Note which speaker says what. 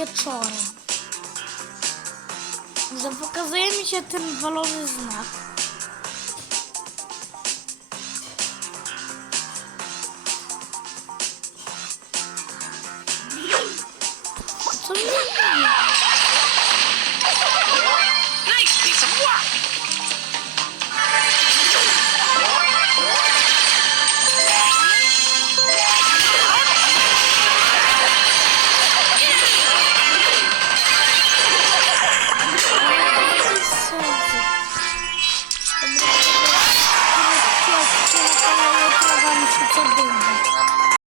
Speaker 1: wieczorem. Ja Zapokazuje mi się ten walony znak.